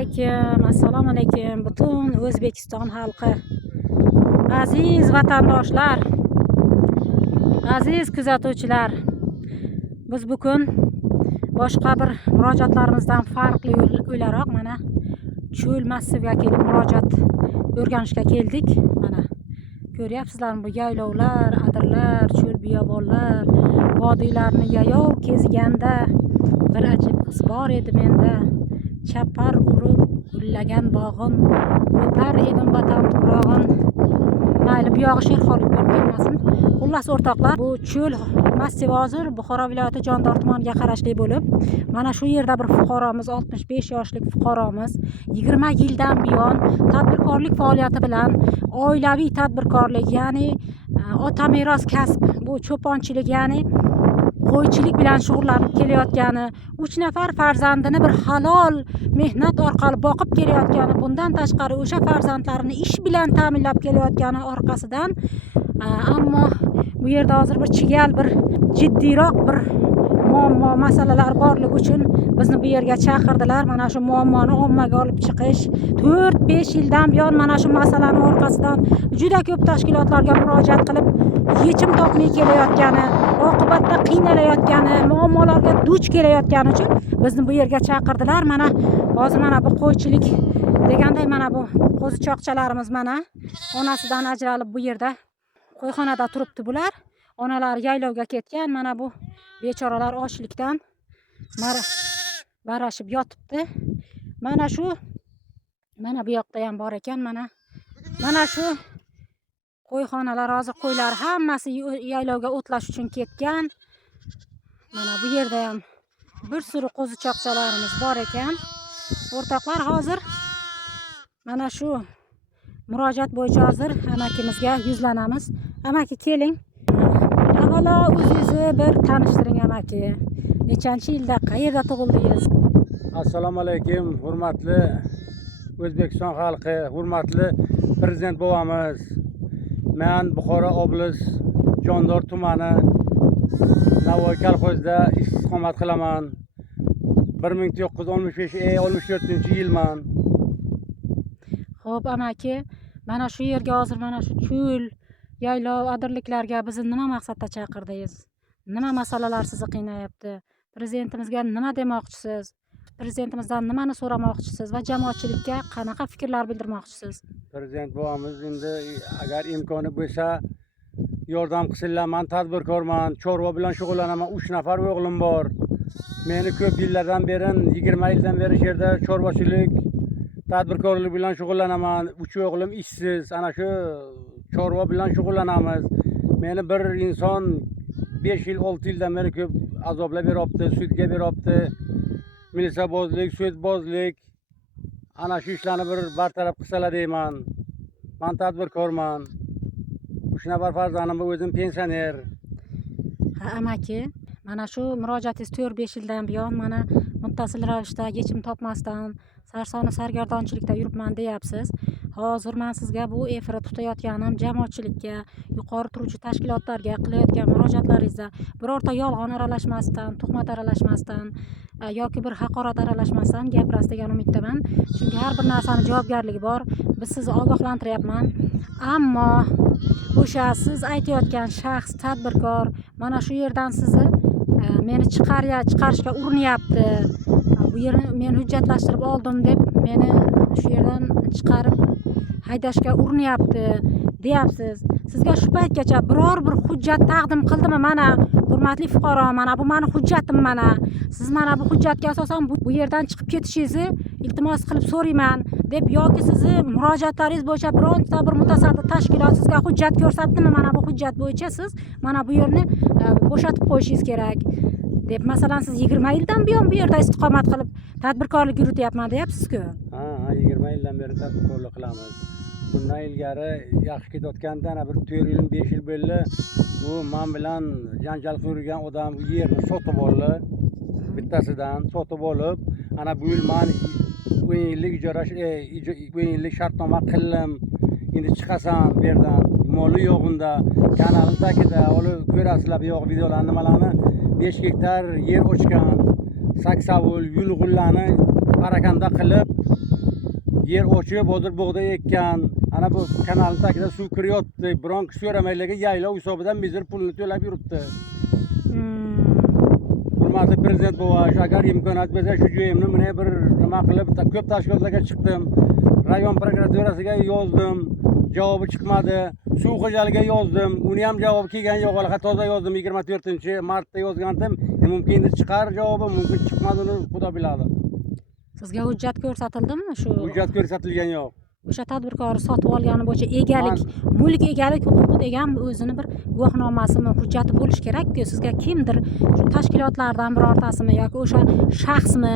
Assalomu alaykum butun O'zbekiston xalqi. Aziz vatandoshlar, aziz kuzatuvchilar. Biz bugun boshqa bir murojaatlarimizdan farqli o'laroq mana cho'l massiviga kelib murojaat o'rganishga keldik. Mana ko'ryapsizlarmi, bu yaylovlar, adirlar, cho'l biyobonlar, vodiylarni yayov kezganda bir ajib his bor edi menda. Chapar urib gullagan bog'im, o'par edim vatan tuprog'in. Mayli bu yog'i sherxonlik bo'lib ketmasin. Xullas o'rtoqlar, bu cho'l massivi hozir Buxoro viloyati Jondor tumaniga qarashli bo'lib, mana shu yerda bir fuqaromiz, 65 yoshlik fuqaromiz 20 yildan buyon tadbirkorlik faoliyati bilan oilaviy tadbirkorlik, ya'ni ota meros kasb, bu cho'ponchilik, ya'ni qo'ychilik bilan shug'ullanib kelayotgani, 3 nafar farzandini bir halol mehnat orqali boqib kelayotgani, bundan tashqari o'sha farzandlarini ish bilan ta'minlab kelayotgani orqasidan, ammo bu yerda hozir bir chigal, bir jiddiyroq bir muammo masalalar borligi uchun bizni bu yerga chaqirdilar. Mana shu muammoni ommaga olib chiqish, 4-5 yildan buyon mana shu masalani orqasidan juda ko'p tashkilotlarga murojaat qilib yechim topmay kelayotgani, oqibatda qiynalayotgani, muammolarga duch kelayotgani uchun bizni bu yerga chaqirdilar. Mana hozir mana bu qo'ychilik deganday, mana bu qo'zichoqchalarimiz mana onasidan ajralib bu yerda qo'yxonada turibdi bular. Onalari yaylovga ketgan. Mana bu bechoralar ochlikdan barashib yotibdi. Mana shu, mana bu yoqda ham bor ekan. Mana shu qo'yxonalar hozir qo'ylar hammasi yaylovga o'tlash uchun ketgan. Mana bu yerda ham bir sürü qo'zichoqchalarimiz bor ekan. O'rtoqlar, hozir mana shu murojaat bo'yicha hozir amakimizga yuzlanamiz. Amaki, keling. Avvalo o'zingizni bir tanishtiring amaki. Nechanchi yilda, qayerda tug'ildingiz? Assalomu alaykum, hurmatli O'zbekiston xalqi, hurmatli prezident bobomiz. Men Buxoro oblis Jondor tumani Navoiy kolxozida istiqomat qilaman. 1964-yilman. Xo'p amaki, mana shu yerga hozir mana shu cho'l, yaylov, adirliklarga bizni nima maqsadda chaqirdingiz? Nima masalalar sizni qiynayapti? Prezidentimizga nima demoqchisiz? Prezidentimizdan nimani so'ramoqchisiz va jamoatchilikka qanaqa fikrlar bildirmoqchisiz? Prezident bobomiz endi agar imkoni bo'lsa yordam qilsinlar. Men tadbirkorman, chorva bilan shug'ullanaman. 3 nafar o'g'lim bor. Meni ko'p yillardan beri, 20 yildan beri shu yerda chorvachilik, tadbirkorlik bilan shug'ullanaman. 3 o'g'lim ishsiz. Ana shu chorva bilan shug'ullanamiz. Meni bir inson 5 yil, 6 yildan beri ko'p azoblab beryapti, sudga beryapti. Milisabozlik, sudbozlik. Ana shu ishlarni bir bartaraf qilsalar deyman. Men tadbirkorman. 3 nafar farzandim bor, o'zim pensioner. Ha amaki, mana shu murojaatingiz 4-5 yildan buyon mana muttasil ravishda yechim topmasdan sarsoni sargardonchilikda yuribman deyapsiz. Hozir men sizga bu efirni tutayotganim jamoatchilikka, yuqori turuvchi tashkilotlarga qilayotgan murojaatlaringizda birorta yolg'on aralashmasdan, tuhmat aralashmasdan yoki bir haqorat aralashmasdan gapirasiz degan umiddaman. Chunki har bir narsani javobgarligi bor. Biz sizni ogohlantiryapman. Ammo o'sha siz aytayotgan shaxs, tadbirkor mana shu yerdan sizni meni chiqarishga urinyapti. Bu yerni men hujjatlashtirib oldim deb meni shu yerdan chiqarib haydashga urinyapti deyapsiz. Sizga shu paytgacha biror bir hujjat taqdim qildimi? Mana hurmatli fuqaro, mana bu meni hujjatim mana. Siz mana bu hujjatga asosan bu yerdan chiqib ketishingizni iltimos qilib so'rayman deb yoki sizni murojaatlaringiz bo'yicha bironta bir mutasaddi tashkilot sizga hujjat ko'rsatdimi? Mana bu hujjat bo'yicha siz mana bu yerni bo'shatib qo'yishingiz kerak deb. Masalan, siz 20 yildan buyon bu yerda istiqomat qilib tadbirkorlik yurityapman deyapsiz-ku. Ha, 20 yildan beri tadbirkorlik qilamiz. Bundan ilgari yaxshi ketayotganda ana bir 4 yil, 5 yil bo'ldi. Bu men bilan janjal qilgan odam bu yerni sotib oldi. Bittasidan sotib olib, ana bu yil men 10 yillik yillik shartnoma qildim. Endi chiqasan bu yerdan. Moli yo'g'inda, kanalni tagida olib ko'rasizlar bu yo'q videolarni, nimalarni 5 gektar yer ochgan, saksavul, yulg'ullarni parakanda qilib yer ochib hozir bug'doy ekkan. Ana bu kanalning tagida suv kiryapti. Biron kishi so'ramaylarga yaylov hisobidan mizir pulni to'lab yuribdi. Hurmatli prezident bobosh, agar imkoniyat bo'lsa shu joyimni mana bir nima qilib ko'p tashkilotlarga chiqdim. Rayon prokuraturasiga yozdim. Javobi chiqmadi. Suv xo'jaligiga yozdim. Uni ham javobi kelgani yo'q. Hali toza yozdim 24-martda yozgandim. Mumkin chiqar javobi, mumkin chiqmadi, uni xudo biladi. Sizga hujjat ko'rsatildimi shu? Hujjat ko'rsatilgan yo'q. O'sha tadbirkor sotib olgani bo'yicha egalik, mulk egalik huquqi degan o'zini bir guvohnomasimi, hujjati bo'lish kerak-ku. Sizga kimdir shu tashkilotlardan birortasimi yoki o'sha shaxsmi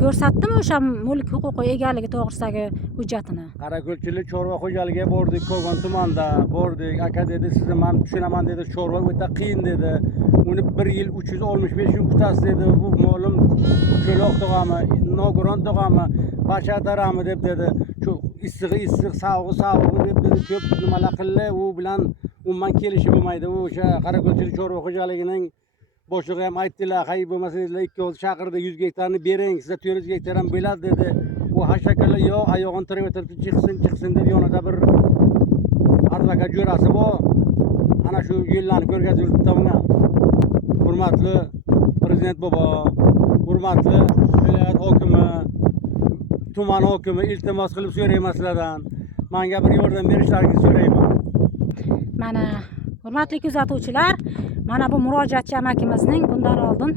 ko'rsatdimi o'sha mulk huquqi egaligi to'g'risidagi hujjatini? Qarako'lchilik chorva xo'jaligiga bordik, Kogon tumanida bordik. Aka dedi, sizni men tushunaman dedi, chorva o'ta qiyin dedi. Uni 1 yil 365 kun kutasiz dedi. Bu ma'lum cho'loq tog'ami, nogiron tog'ami, bashatarami deb dedi. Shu issiq, savug'i deb dedi. Ko'p nimalar qildi, u bilan umuman kelishib bo'lmaydi. U o'sha Qarako'lchilik chorva xo'jaligining boshlig'i ham aytdilar, hay bo'lmasa dedilar, ikkovi chaqirdi, 100 gektarni bering, sizga 400 gektar ham bo'ladi dedi. U hashakala yo'q, oyog'ini tirib o'tirib chiqsin deb yonida bir advokat jo'rasi bor. Ana shu yillarni ko'rgazib yuribdi bunga. Hurmatli prezident bobo, hurmatli viloyat hokimi, tuman hokimi, iltimos qilib so'rayman sizlardan. Menga bir yordam berishlaringizni so'rayman. Mana hurmatli kuzatuvchilar, mana bu murojaatchi amakimizning bundan oldin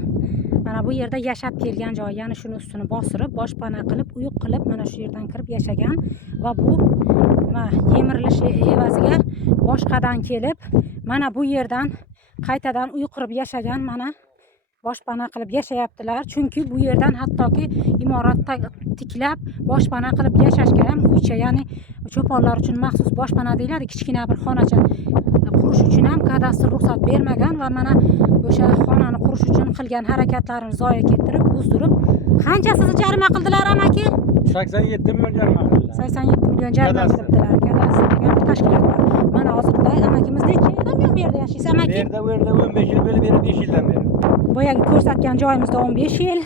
mana bu yerda yashab kelgan joyi, ya'ni shuni ustini bostirib, boshpana qilib, uyuq qilib mana shu yerdan kirib yashagan va bu yemirilish evaziga boshqadan kelib, mana bu yerdan qaytadan uy qurib yashagan, mana boshpana qilib yashayaptilar. Chunki bu yerdan hattoki imorat tiklab boshpana qilib yashashga ham uycha, ya'ni cho'ponlar uchun maxsus boshpana deyiladi, kichkina bir xonacha qurish uchun ham kadastr ruxsat bermagan va mana o'sha xonani qurish uchun qilgan harakatlarini zoya keltirib, buzdirib, qanchasini jarima qildilar amaki? 87 million jarima qildilar. 87 million jarima qildilar. Kadastr degan tashkilot bor. Mana hozirda amakimiz necha yildan bu yerda yashaysiz amaki? Bu yerda 15 yil bo'lib, 5 yildan beri. Boyagi ko'rsatgan joyimizda 15 yil,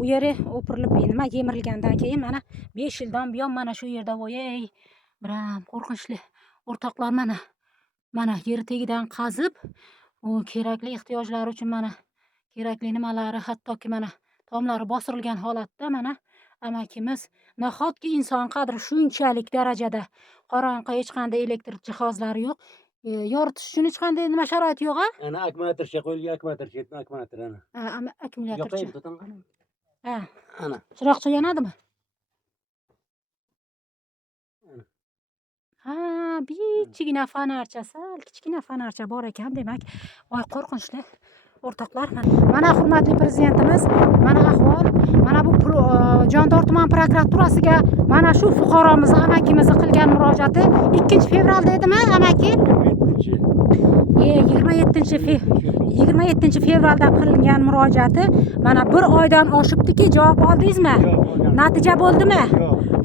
u yeri o'pirilib, nima yemirilgandan keyin mana 5 yildan buyon mana shu yerda voyay, biram qo'rqinchli o'rtoqlar mana yer tagidan qazib, u kerakli ehtiyojlari uchun mana kerakli nimalari, hattoki mana tomlari bosirilgan holatda mana amakimiz, nahotki inson qadri shunchalik darajada qorong'i, hech qanday elektr jihozlari yo'q, yoritish uchun hech qanday nima sharoit yo'q-a? Ana akkumulyatorcha qo'yilgan, akkumulyator ana. Akkumulyatorchi. Ha. Ana. Chiroqcha yonadimi? Ha, kichkina fonarchasi, kichkina fonarcha bor ekan, demak, voy qo'rqinchli o'rtoqlar. Mana hurmatli prezidentimiz, mana ahvol, mana bu Jondor tuman prokuraturasiga mana shu fuqaromiz amakimizni qilgan murojaati 2-fevral dedimi amaki? 27 fevralda qilingan murojaati mana 1 oydan oshibdiki, javob oldingizmi? Natija bo'ldimi?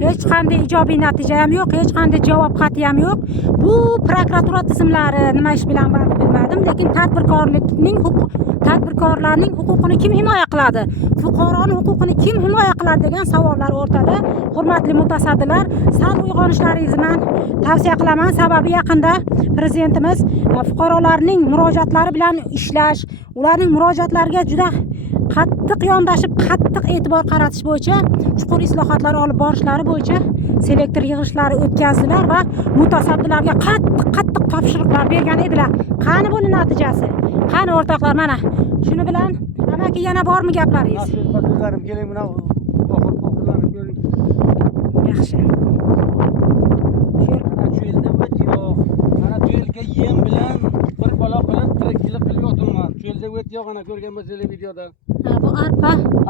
Hech qanday ijobiy natija ham yo'q, hech qanday javob xati ham yo'q. Bu prokuratura tizimlari nima ish bilan band bilmadim, lekin tadbirkorlarning huquqini kim himoya qiladi? Fuqaroning huquqini kim himoya qiladi degan savollar o'rtada. Hurmatli mutasaddilar, sal uyg'onishlaringizni men tavsiya qilaman. Sababi yaqinda prezidentimiz fuqarolarning murojaatlari bilan ishlash, ularning murojaatlariga juda qattiq yondashib, qattiq e'tibor qaratish bo'yicha chuqur islohotlar olib borishlari bo'yicha selektor yig'ishlari o'tkazdilar va mutasaddilarga qattiq topshiriqlar bergan edilar. Qani buni natijasi? Qani o'rtoqlar, mana shuni bilan amaki yana bormi gaplaringiz? Keling, mana oxirlarini ko'ring. Yaxshi. Shu yerda o't yo'q. Mana bu yerga yem bilan bir bola qilib tirikchilik qilib yotibman. Shu yerda o't yo'q, ana ko'rgan bo'lsangiz videoda. Bu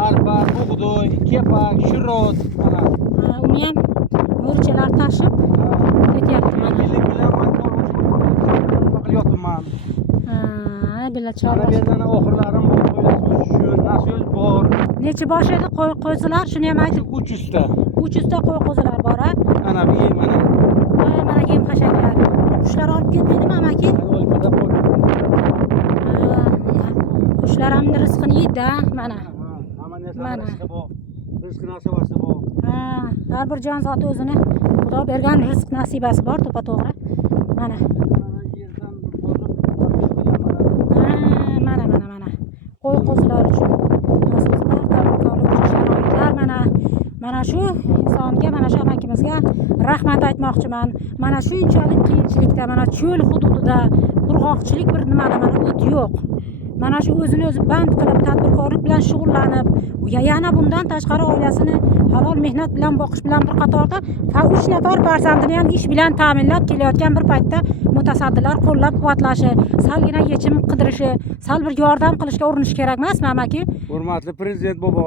arpa, bug'doy, kepak, shirot, mana. Uni ham mo'rchalar tashib ketyapti mana. Qilyapman. Bila Mana chorva. bu yerdan oxirlarim bor, qo'yasiz, nasoz bor. Necha bosh edi qo'yzilar? Shuni ham aytib. 300 ta. 300 ta qo'yzilar bor, ha? Ana bu yem mana. Mana yem xashaklar. Qushlar olib ketmaydimi amaki? Olib ketib qo'ydim. Qushlar ham rizqini yeydi, mana. Hamma narsa bor. rizq nasibasi bor. Ha, har bir jon zoti o'zini Xudo bergan rizq nasibasi bor, to'pa to'g'ri. Mana. Mana yerdan bozib Mana. Qo'y qo'zilar uchun nasiblar, tadbirkorlik uchun sharoitlar mana shu insonga, mana shu amakimizga rahmat aytmoqchiman. Mana shunchalik qiyinchilikda, mana cho'l hududida qurg'oqchilik bir nimada mana o't yo'q. Mana shu o'zini o'zi band qilib tadbirkorlik bilan shug'ullanib, yana bundan tashqari oilasini halol mehnat bilan boqish bilan bir qatorda 3 nafar farzandini ham ish bilan ta'minlab kelayotgan bir paytda mutasaddilar qo'llab-quvvatlashi, salgina yechim qidirishi, sal bir yordam qilishga urinish kerak emasmi, amaki? Hurmatli prezident bobo,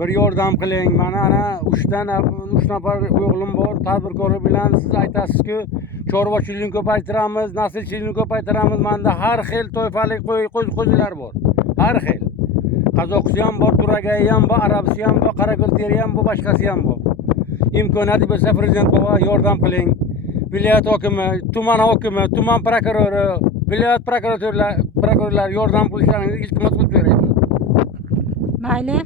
bir yordam qiling. Mana ana 3 nafar o'g'lim bor. Tadbirkorlik bilan siz aytasizki, chorvachilikni ko'paytiramiz, naslchilikni ko'paytiramiz. Menda har xil to'yfalik qo'zilar bor. Har xil. Qozoqisi ham bor, turagayi ham bor, arabisi ham bor, qarako'lteri ham bor, boshqasi ham bor. Imkoniyati bo'lsa prezident bobo yordam qiling. Viloyat hokimi, tuman hokimi, tuman prokurori, viloyat prokurorlar yordam qilishlaringizni iltimos qilib so'rayman. Mayli.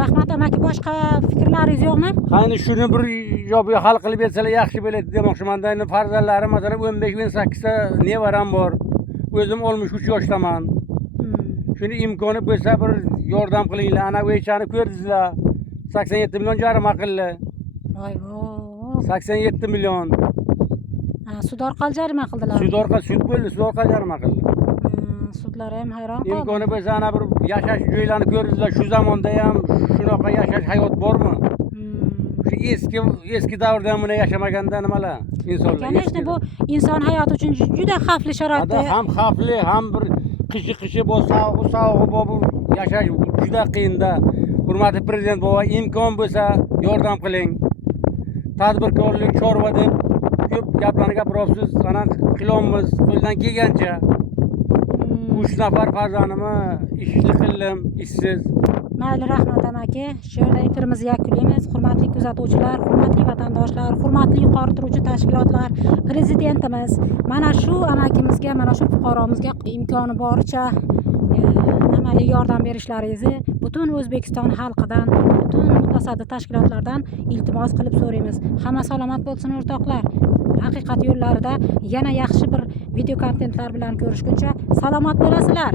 Rahmat amaki, boshqa fikrlaringiz yo'qmi? Qani shuni bir ijobiy hal qilib bersalar yaxshi bo'ladi demoqchiman. Endi farzandlarim masalan 15-18 ta nevaram bor. O'zim 63 yoshdaman. Shuni imkoni bo'lsa bir yordam qilinglar. Ana o'ychani ko'rdingizlar. 87 million jarima qildi. Voy. 87 million. Sud orqali jarima qildilar. Sud bo'ldi, sud orqali jarima qildi. Sudlar ham hayron qoldi. Imkoni bo'lsa ana bir yashash joylarini ko'rdingizlar. Shu zamonda ham shunaqa yashash hayot bormi? Shu eski davrda ham buni yashamaganda nimalar insonlar. Конечно, bu inson hayoti uchun juda xavfli sharoitda. Ham xavfli, ham bir qishi bor, sog'u bor, bu yashash juda qiyinda. Hurmatli prezident bobo, imkon bo'lsa yordam qiling. Tadbirkorlik, chorva deb ko'p gaplarni gapiryapsiz. Ana qilamiz qo'ldan kelgancha. 3 nafar farzandimni ishli qildim, ishsiz. Mayli, rahmat amaki. Shu yerda efirimizni yakunlaymiz. Hurmatli kuzatuvchilar, hurmatli vatandoshlar, hurmatli yuqori turuvchi tashkilotlar, prezidentimiz mana shu amakimizga, mana shu fuqaromizga imkoni boricha amaliy yordam berishlaringizni butun O'zbekiston xalqidan, butun mutasaddi tashkilotlardan iltimos qilib so'raymiz. Hamma salomat bo'lsin o'rtoqlar. Haqiqat yo'llarida yana yaxshi bir video kontentlar bilan ko'rishguncha salomat bo'lasizlar.